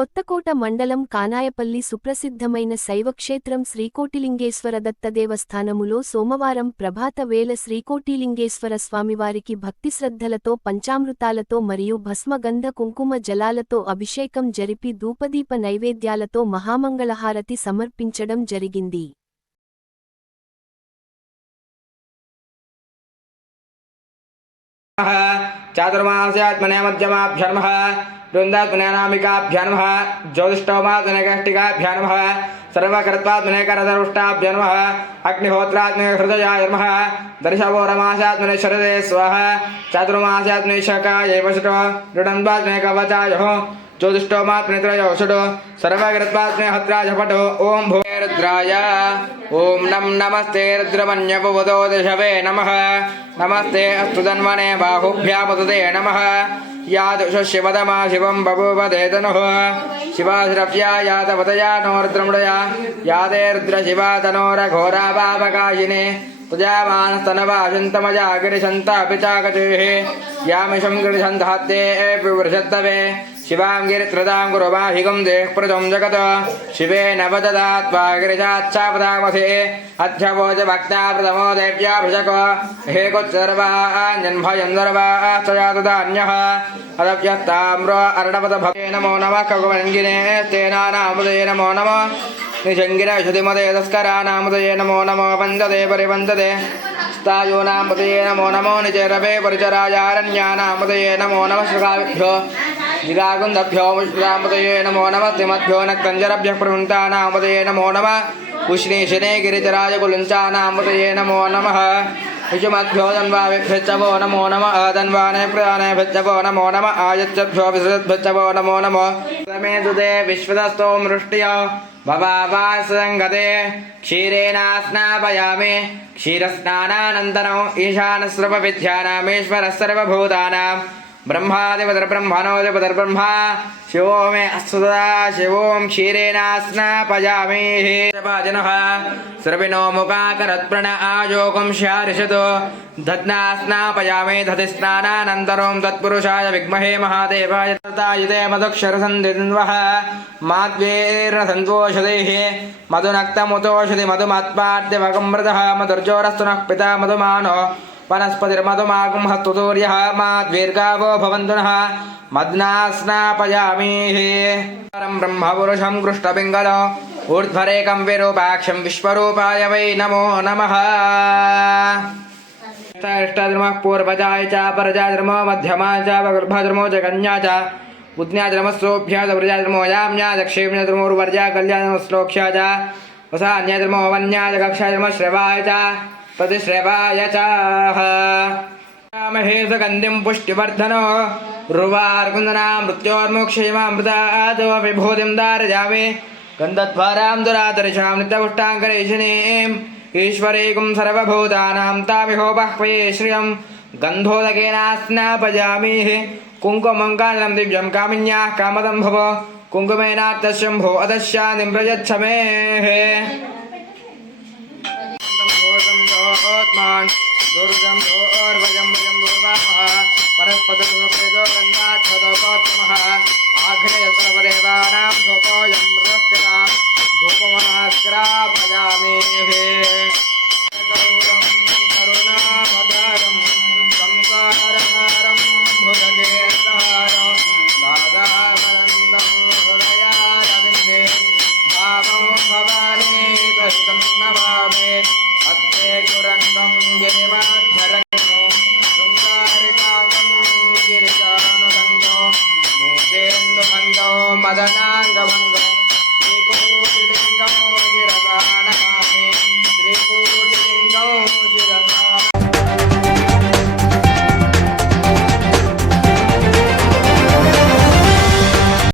కొత్తకోట మండలం కానాయపల్లి సుప్రసిద్ధమైన శైవక్షేత్రం శ్రీకోటిలింగేశ్వర దత్త దేవస్థానములో సోమవారం ప్రభాత వేళ శ్రీకోటిలింగేశ్వర స్వామివారికి భక్తిశ్రద్ధలతో పంచామృతాలతో మరియు భస్మగంధ కుంకుమ జలాలతో అభిషేకం జరిపి ధూపదీప నైవేద్యాలతో మహామంగళహారతి సమర్పించడం జరిగింది. चातुर्मास्यात्मने मध्यमाभ्यः नमः बृन्दात्मनेनामिकाभ्यः नमः ज्योतिष्ठोमात्मनेकष्टिकाभ्यः नमः सर्वकर्त्वात्मनेकरदरुष्टाभ्यः नमः अग्निहोत्रात्मने हृदयाय नमः दर्शवोरमास्यात्मने शरदे स्वाहा चातुर्मास्यात्मने शकाय वषटो ऋडन्वात्मने कवचाय ज्योतिष्ठोमात्मने त्रयोषटो सर्वकर्त्वात्मने हत्राय पटो ओम भूरुद्राय ओम नमस्ते रुद्रमन्यपवतो दशवे नमः नमस्ते अस्तु धन्वने बाहुभ्यामुदते नमः यादुषशिवदमा शिवं बभूवदे तनुः शिवाश्रव्या यातवतया नो रुद्रमुडया यादे रुद्रशिवा तनोरघोरा पापकाशिने तुजामानस्तनवाशन्तमजा गिरिशन्तापि चागतिः यामिषं गिरिशन्तहत्ते विवृषत्तवे शिवां गिरित्रदां गुरुवाहिगं देःप्रजं जगत् शिवेन वददात्वा गिरिजाच्छापदामसे अध्यवोच भक्ता प्रथमो देव्याभिषको हे कुत्सर्वान्यन्भयं सर्वाश्चयातदान्यः अदव्यस्ताम्रो अर्णपदभक्ते नमो नमः ककुवन्गिने तेनानामुदये नमो नमः निशङ्गिरशुतिमदे तस्करानामुदये नमो नमो वन्दते परिवन्दते स्थायोनामुदये नमो नमो निचरवे परिचरायारण्यानामुदये नमो नमः श्रुगाभ्यो जिगाकुन्दभ्यो मुष्टामुदये नमो नमः तिमद्भ्यो नक्तञ्जरभ्यः प्रवृन्तानामुदये नमो नमः उष्णीशने गिरिचराय कुलुञ्चानामुदये नमो नमः विषुमद्भ्यो धन्वाभिभ्यच्चवो नमो नमः धन्वाने प्रदानेभ्यच्चवो नमो नमः आयच्चभ्यो विसृजद्भ्यच्चवो नमो नमः समे सुदे विश्वतस्तो मृष्ट्यो भवावासङ्गते क्षीरेण स्नापयामि क्षीरस्नानानन्तरम् ईशानस्रवविद्यानामीश्वरः सर्वभूतानां ब्रह्मादिपतिर्ब्रह्मणोऽधिपतिर्ब्रह्मा शिवो मे अस्तुदा शिवों क्षीरेण स्नापयामि जनः सर्विनो मुखाकरत्प्रण आयोगं स्यारिषतो दध्ना स्नापयामि दधिस्नानानन्तरं तत्पुरुषाय विद्महे महादेवाय तथायते मधुक्षरसन्धिन्वः माद्वीर्नसन्तोषधेः मधुनक्तमुतोषधि मधुमत्पाद्यवगमृतः मधुर्जोरस्तुनः पिता मधुमानो वनस्पतिर्मधुमागं हस्तुतूर्यः माद्वीर्गावो भवन्तु नः मद्ना स्नापयामि परं ब्रह्मपुरुषं कृष्णपिङ्गलो ऊर्ध्वरेकं विरूपाक्षं विश्वरूपाय वै नमो नमः इष्टधर्मः पूर्वजाय च परजाधर्मो मध्यमाय च गर्भधर्मो च कन्या च पुत्न्याधर्मस्योभ्याधर्मो याम्या दक्षिण्यधर्मोर्वर्या कल्याणश्लोक्ष्या च वसान्यधर्मो वन्याय कक्षाधर्मश्रवाय च प्रतिश्रवाय च महे सुगन्धिं पुष्टिवर्धनो रुवार्कुन्दना मृत्योर्मोक्षयमामृतादो विभूतिं दारयामि गन्धद्वारां दुरादर्शां नित्यपुष्टाङ्करेशिनीम् ईश्वरेकं सर्वभूतानां तामिहोपह्वये श्रियं गन्धोदकेन स्नापयामि कुङ्कुमं कालं दिव्यं कामिन्याः कामदं भव कुङ्कुमेनात्तशम्भो अदस्यानिं प्रयच्छ मे दुर्गं दोर्वजं भजं दुर्वामः परस्पतरुपेदो गन्धाच्छदोपोत्तमः आघ्रेय सर्वदेवानां धूपोऽयं मृक्करा धूपमनस्क्रापयामि